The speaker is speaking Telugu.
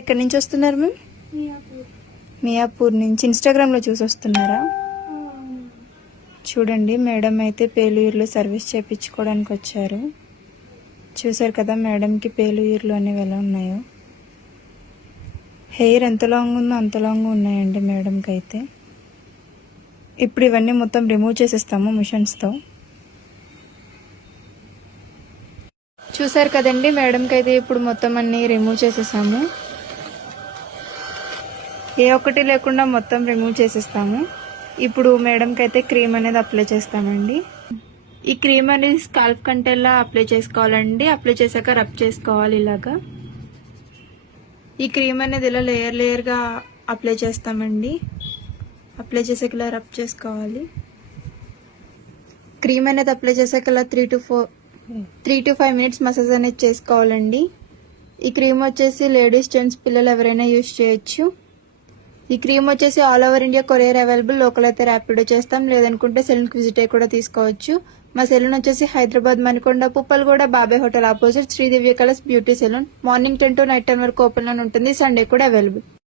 ఎక్కడి నుంచి వస్తున్నారు మ్యామ్? మియాపూర్ నుంచి. ఇన్స్టాగ్రామ్ లో చూసి వస్తున్నారా? చూడండి, మేడం అయితే పేలుయూరులో సర్వీస్ చేయించుకోవడానికి వచ్చారు. చూసారు కదా మేడంకి పేలుయూరులో అనేవి ఎలా ఉన్నాయో. హెయిర్ ఎంత లాంగ్ ఉందో అంత లాంగ్ ఉన్నాయండి మేడంకి అయితే. ఇప్పుడు ఇవన్నీ మొత్తం రిమూవ్ చేసేస్తాము మిషన్స్తో. చూసారు కదండి, మేడంకి అయితే ఇప్పుడు మొత్తం అన్ని రిమూవ్ చేసేసాము. ఏ ఒక్కటి లేకుండా మొత్తం రిమూవ్ చేసేస్తాము. ఇప్పుడు మేడంకి అయితే క్రీమ్ అనేది అప్లై చేస్తామండి. ఈ క్రీమ్ అనేది స్కాల్ప్ కంటెల్లా అప్లై చేసుకోవాలండి. అప్లై చేశాక రబ్ చేసుకోవాలి ఇలాగా. ఈ క్రీమ్ అనేది ఇలా లేయర్ లేయర్గా అప్లై చేస్తామండి. అప్లై చేసాక ఇలా రబ్ చేసుకోవాలి. క్రీమ్ అనేది అప్లై చేసాక ఇలా 3 to 5 మినిట్స్ మసాజ్ అనేది చేసుకోవాలండి. ఈ క్రీమ్ వచ్చేసి లేడీస్, జెంట్స్, పిల్లలు ఎవరైనా యూజ్ చేయొచ్చు. ఈ క్రీమ్ వచ్చేసి all over India courier available. Local అయితే ర్యాపిడో చేస్తాం, లేదనుకుంటే సెలూన్కి విజిట్ అయ్యి కూడా తీసుకోవచ్చు. మా సెలూన్ వచ్చేసి హైదరాబాద్ మణికొండ, పుప్పల్గూడ, బాబాయ్ hotel opposite Sridivya colours beauty salon. Morning 10 to night 10 వరకు ఓపెన్ లో ఉంటుంది. సండే కూడా అవైలబుల్.